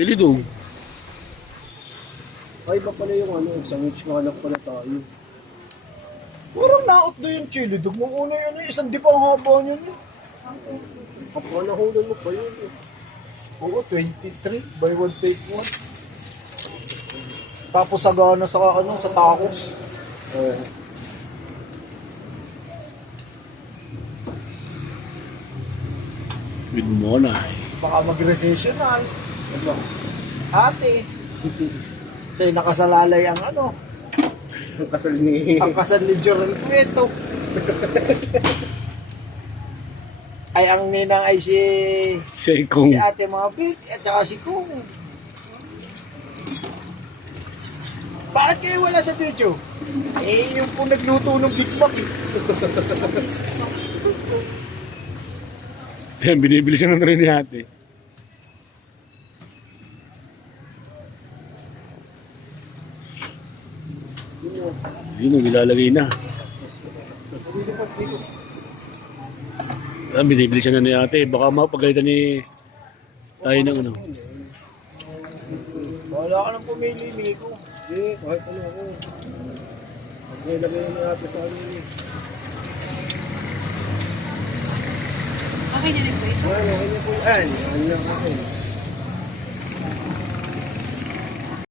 Ilidog. Ay, iba pala yung ano, sandwich nga lang pala tayo. Parang naot na yung chili dog. Nung una yun, isang di pa ang haba yun. Kapag nahulan mo pa yun. Oo, 23 by 1 take 1. Tapos sagana sa ano, sa tacos. With monay. Baka mag-recessional. Diba? Ate. Sa'yo nakasalalay ang ano. Ang kasal ni Joran Cueto. Ay, ang ninang ay si Sekong. Ate Mabit at saka si Kung. Bakit kayo wala sa video? Eh, yung po nagluto ng Big Mac eh. Yan, binibili siya ng rin ni ate. Yun, nilalagay na. Yan, binibili siya na ni ate. Baka mapagalitan ni tayo ng ano. Wala ka nang pumili, Miko. Hindi, kahit ano ako. Pag nilagay na natin sa ano eh. Okay na po ito. Ano, ano po yan? Ano lang ako.